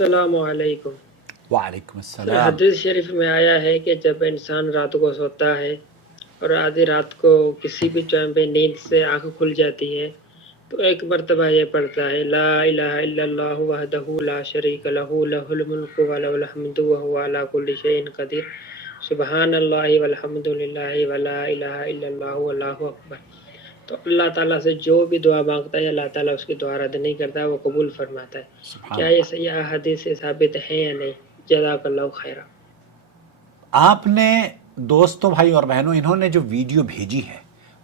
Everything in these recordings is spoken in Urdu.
السلام علیکم۔ وعلیکم السلام۔ حدیث شریف میں آیا ہے کہ جب انسان رات کو سوتا ہے اور آدھی رات کو کسی بھی ٹائم پہ نیند سے آنکھ کھل جاتی ہے تو ایک مرتبہ یہ پڑھتا ہے لا الہ الا اللہ وحدہ لا شریک لہ لہ الملک ولہ الحمد وہو علی کل شیء قدیر سبحان اللہ والحمد للہ ولا الہ الا اللہ واللہ اکبر۔ تو اللہ تعالیٰ سے جو بھی دعا مانگتا ہے اللہ تعالیٰ اس کی دعا رد نہیں کرتا، وہ قبول فرماتا ہے۔ کیا یہ صحیح احادیث سے ثابت ہے یا نہیں؟ جزاک اللہ خیرہ۔ آپ نے دوستوں بھائی اور بہنوں، انہوں نے جو ویڈیو بھیجی ہے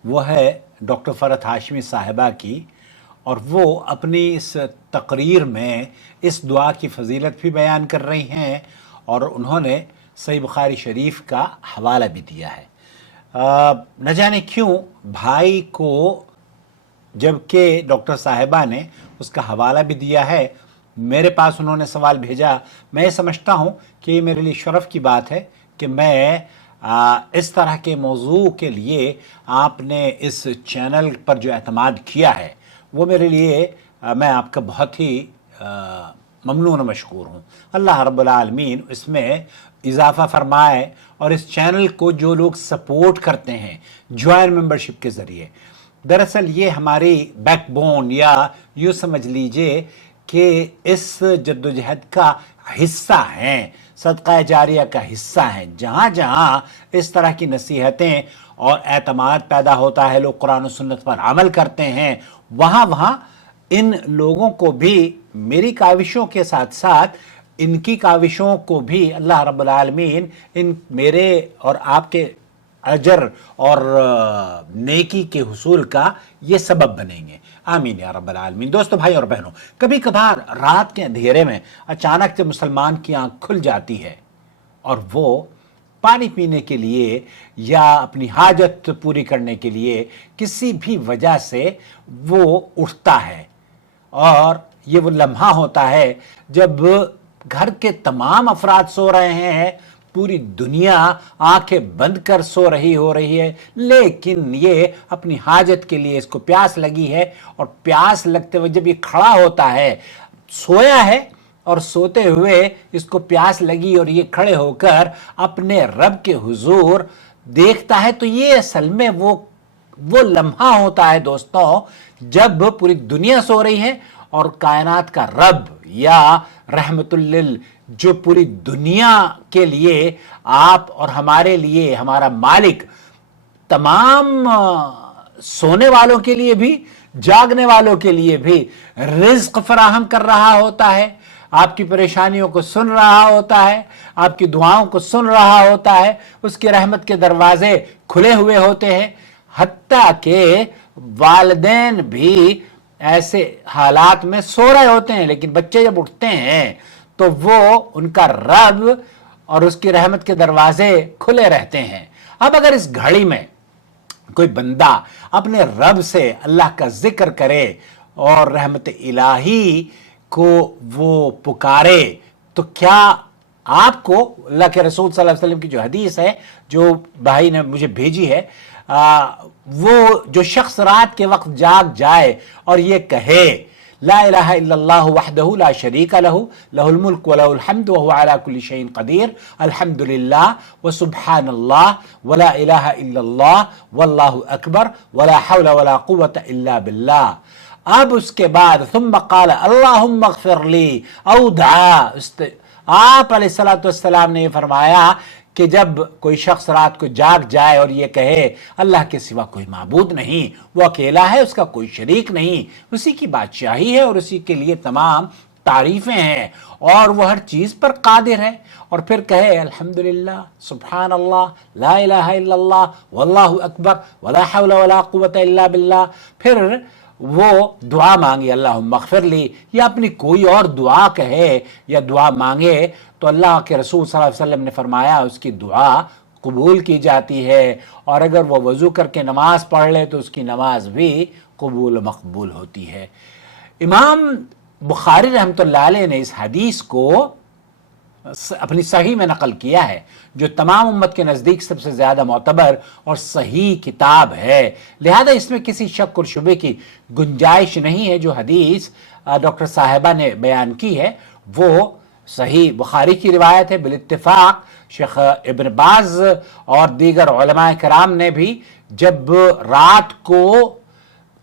وہ ہے ڈاکٹر فرحت ہاشمی صاحبہ کی، اور وہ اپنی اس تقریر میں اس دعا کی فضیلت بھی بیان کر رہی ہیں، اور انہوں نے صحیح بخاری شریف کا حوالہ بھی دیا ہے۔ نہ جانے کیوں بھائی کو، جبکہ ڈاکٹر صاحبہ نے اس کا حوالہ بھی دیا ہے، میرے پاس انہوں نے سوال بھیجا، میں یہ سمجھتا ہوں کہ یہ میرے لیے شرف کی بات ہے کہ میں اس طرح کے موضوع کے لیے آپ نے اس چینل پر جو اعتماد کیا ہے وہ میرے لیے، میں آپ کا بہت ہی ممنون و مشکور ہوں۔ اللہ رب العالمین اس میں اضافہ فرمائے، اور اس چینل کو جو لوگ سپورٹ کرتے ہیں جوائن ممبرشپ کے ذریعے، دراصل یہ ہماری بیک بون، یا یوں سمجھ لیجئے کہ اس جدوجہد کا حصہ ہیں، صدقہ جاریہ کا حصہ ہیں۔ جہاں جہاں اس طرح کی نصیحتیں اور اعتماد پیدا ہوتا ہے، لوگ قرآن و سنت پر عمل کرتے ہیں، وہاں وہاں ان لوگوں کو بھی، میری کاوشوں کے ساتھ ساتھ ان کی کاوشوں کو بھی اللہ رب العالمین ان میرے اور آپ کے اجر اور نیکی کے حصول کا یہ سبب بنیں گے، آمین یا رب العالمین۔ دوستو بھائی اور بہنوں، کبھی کبھار رات کے اندھیرے میں اچانک سے مسلمان کی آنکھ کھل جاتی ہے اور وہ پانی پینے کے لیے یا اپنی حاجت پوری کرنے کے لیے کسی بھی وجہ سے وہ اٹھتا ہے، اور یہ وہ لمحہ ہوتا ہے جب گھر کے تمام افراد سو رہے ہیں، پوری دنیا آنکھیں بند کر سو رہی ہو رہی ہے، لیکن یہ اپنی حاجت کے لیے، اس کو پیاس لگی ہے، اور پیاس لگتے ہوئے جب یہ کھڑا ہوتا ہے، سویا ہے اور سوتے ہوئے اس کو پیاس لگی اور یہ کھڑے ہو کر اپنے رب کے حضور دیکھتا ہے، تو یہ اصل میں وہ لمحہ ہوتا ہے دوستوں جب پوری دنیا سو رہی ہے اور کائنات کا رب یا رحمت لل، جو پوری دنیا کے لیے، آپ اور ہمارے لیے، ہمارا مالک، تمام سونے والوں کے لیے بھی، جاگنے والوں کے لیے بھی رزق فراہم کر رہا ہوتا ہے، آپ کی پریشانیوں کو سن رہا ہوتا ہے، آپ کی دعاؤں کو سن رہا ہوتا ہے، اس کی رحمت کے دروازے کھلے ہوئے ہوتے ہیں، حتیٰ کہ والدین بھی ایسے حالات میں سو رہے ہوتے ہیں، لیکن بچے جب اٹھتے ہیں تو وہ، ان کا رب اور اس کی رحمت کے دروازے کھلے رہتے ہیں۔ اب اگر اس گھڑی میں کوئی بندہ اپنے رب سے اللہ کا ذکر کرے اور رحمت الہی کو وہ پکارے، تو کیا آپ کو اللہ کے رسول صلی اللہ علیہ وسلم کی جو حدیث ہے، جو بھائی نے مجھے بھیجی ہے، وہ جو شخص رات کے وقت جاگ جائے اور یہ کہے لا الہ الا اللہ وحدہ لا شریک لہ لہ الملک ولہ الحمد وہو علی کل شیء قدیر الحمد للہ وسبحان اللہ ولا الہ الا اللہ واللہ اکبر ولا حول ولا قوة الا باللہ۔ اب اس کے بعد ثم قال اللہم اغفر لی، او دعا، آپ علیہ السلام نے یہ فرمایا کہ جب کوئی شخص رات کو جاگ جائے اور یہ کہے اللہ کے سوا کوئی معبود نہیں، وہ اکیلا ہے، اس کا کوئی شریک نہیں، اسی کی بادشاہی ہے اور اسی کے لیے تمام تعریفیں ہیں، اور وہ ہر چیز پر قادر ہے، اور پھر کہے الحمدللہ، سبحان اللہ، لا الہ الا اللہ، واللہ اکبر، ولا حول ولا قوة الا باللہ، پھر وہ دعا مانگے اللہم اغفر لی، یا اپنی کوئی اور دعا کہے یا دعا مانگے، تو اللہ کے رسول صلی اللہ علیہ وسلم نے فرمایا اس کی دعا قبول کی جاتی ہے، اور اگر وہ وضو کر کے نماز پڑھ لے تو اس کی نماز بھی قبول و مقبول ہوتی ہے۔ امام بخاری رحمۃ اللہ علیہ نے اس حدیث کو اپنی صحیح میں نقل کیا ہے، جو تمام امت کے نزدیک سب سے زیادہ معتبر اور صحیح کتاب ہے، لہذا اس میں کسی شک اور شبے کی گنجائش نہیں ہے۔ جو حدیث ڈاکٹر صاحبہ نے بیان کی ہے وہ صحیح بخاری کی روایت ہے بالاتفاق شیخ ابن باز اور دیگر علماء کرام نے بھی جب رات کو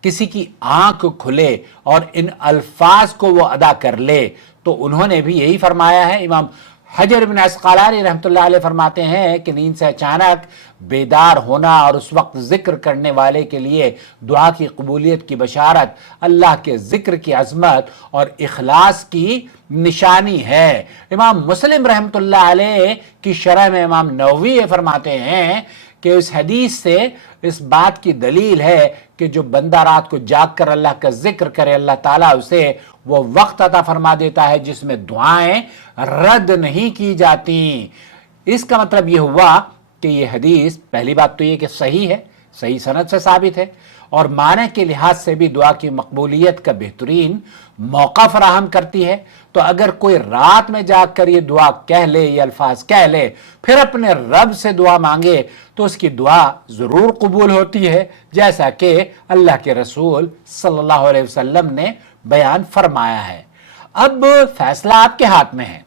کسی کی آنکھ کھلے اور ان الفاظ کو وہ ادا کر لے تو انہوں نے بھی یہی فرمایا ہے. امام حجر بن عسقلانی رحمۃ اللہ علیہ فرماتے ہیں کہ نیند سے اچانک بیدار ہونا اور اس وقت ذکر کرنے والے کے لیے دعا کی قبولیت کی بشارت اللہ کے ذکر کی عظمت اور اخلاص کی نشانی ہے. امام مسلم رحمۃ اللہ علیہ کی شرح میں امام نووی یہ فرماتے ہیں کہ اس حدیث سے اس بات کی دلیل ہے کہ جو بندہ رات کو جاگ کر اللہ کا ذکر کرے اللہ تعالیٰ اسے وہ وقت عطا فرما دیتا ہے جس میں دعائیں رد نہیں کی جاتی. اس کا مطلب یہ ہوا کہ یہ حدیث پہلی بات تو یہ کہ صحیح ہے, صحیح سند سے ثابت ہے, اور معنی کے لحاظ سے بھی دعا کی مقبولیت کا بہترین موقع فراہم کرتی ہے. تو اگر کوئی رات میں جاگ کر یہ دعا کہہ لے, یہ الفاظ کہہ لے, پھر اپنے رب سے دعا مانگے تو اس کی دعا ضرور قبول ہوتی ہے, جیسا کہ اللہ کے رسول صلی اللہ علیہ وسلم نے بیان فرمایا ہے. اب فیصلہ آپ کے ہاتھ میں ہے.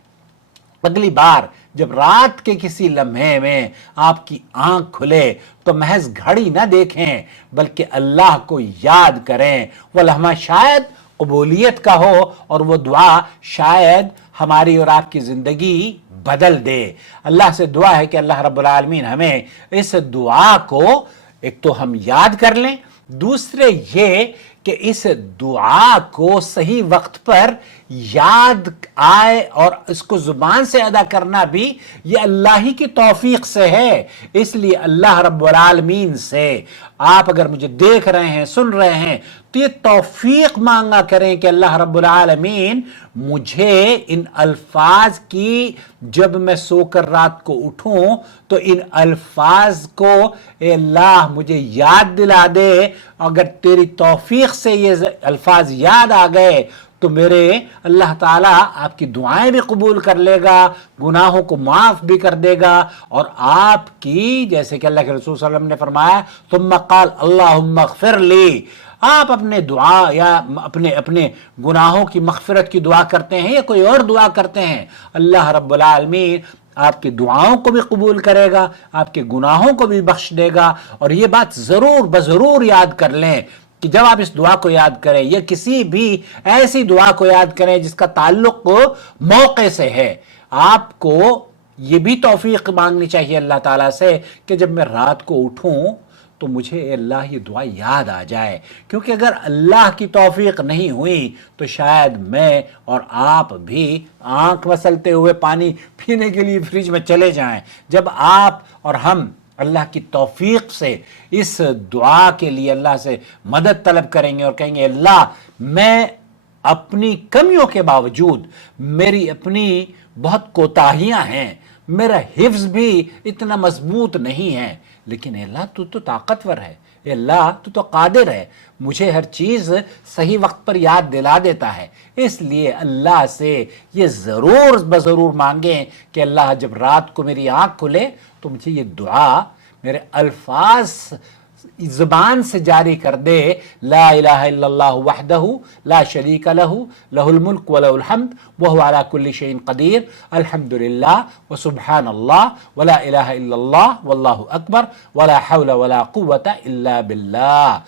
اگلی بار جب رات کے کسی لمحے میں آپ کی آنکھ کھلے تو محض گھڑی نہ دیکھیں بلکہ اللہ کو یاد کریں. وہ لمحہ شاید قبولیت کا ہو اور وہ دعا شاید ہماری اور آپ کی زندگی بدل دے. اللہ سے دعا ہے کہ اللہ رب العالمین ہمیں اس دعا کو ایک تو ہم یاد کر لیں, دوسرے یہ کہ اس دعا کو صحیح وقت پر یاد آئے اور اس کو زبان سے ادا کرنا بھی یہ اللہ ہی کی توفیق سے ہے. اس لیے اللہ رب العالمین سے آپ اگر مجھے دیکھ رہے ہیں, سن رہے ہیں, تو یہ توفیق مانگا کریں کہ اللہ رب العالمین مجھے ان الفاظ کی جب میں سو کر رات کو اٹھوں تو ان الفاظ کو اے اللہ مجھے یاد دلا دے. اگر تیری توفیق سے یہ الفاظ یاد آ گئے تو میرے اللہ تعالیٰ آپ کی دعائیں بھی قبول کر لے گا, گناہوں کو معاف بھی کر دے گا, اور آپ کی جیسے کہ اللہ کے رسول صلی اللہ علیہ وسلم نے فرمایا ثم قال اللہم اغفر لی, آپ اپنے دعا یا اپنے گناہوں کی مغفرت کی دعا کرتے ہیں یا کوئی اور دعا کرتے ہیں, اللہ رب العالمین آپ کی دعاؤں کو بھی قبول کرے گا, آپ کے گناہوں کو بھی بخش دے گا. اور یہ بات ضرور بضرور یاد کر لیں کہ جب آپ اس دعا کو یاد کریں یا کسی بھی ایسی دعا کو یاد کریں جس کا تعلق موقع سے ہے, آپ کو یہ بھی توفیق مانگنی چاہیے اللہ تعالیٰ سے کہ جب میں رات کو اٹھوں تو مجھے اے اللہ یہ دعا یاد آ جائے. کیونکہ اگر اللہ کی توفیق نہیں ہوئی تو شاید میں اور آپ بھی آنکھ مسلتے ہوئے پانی پینے کے لیے فریج میں چلے جائیں. جب آپ اور ہم اللہ کی توفیق سے اس دعا کے لیے اللہ سے مدد طلب کریں گے اور کہیں گے اللہ میں اپنی کمیوں کے باوجود, میری اپنی بہت کوتاہیاں ہیں, میرا حفظ بھی اتنا مضبوط نہیں ہے, لیکن اے اللہ تو طاقتور ہے, اے اللہ تو قادر ہے, مجھے ہر چیز صحیح وقت پر یاد دلا دیتا ہے. اس لیے اللہ سے یہ ضرور بضرور مانگیں کہ اللہ جب رات کو میری آنکھ کھلے تو مجھے یہ دعا میرے الفاظ زبان سے جاری کر دے, لا الہ الا اللہ وحدہ لا شریک لہ لہ الملک ولہ الحمد وہو علی کل شیء قدیر الحمدللہ وسبحان اللہ ولا الہ الا اللہ واللہ اکبر ولا حول ولا قوة الا باللہ.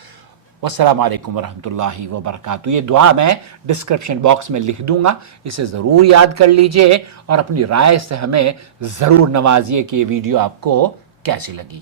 والسلام علیکم ورحمۃ اللہ وبرکاتہ. یہ دعا میں ڈسکرپشن باکس میں لکھ دوں گا, اسے ضرور یاد کر لیجئے اور اپنی رائے سے ہمیں ضرور نوازیے کہ یہ ویڈیو آپ کو کیسی لگی.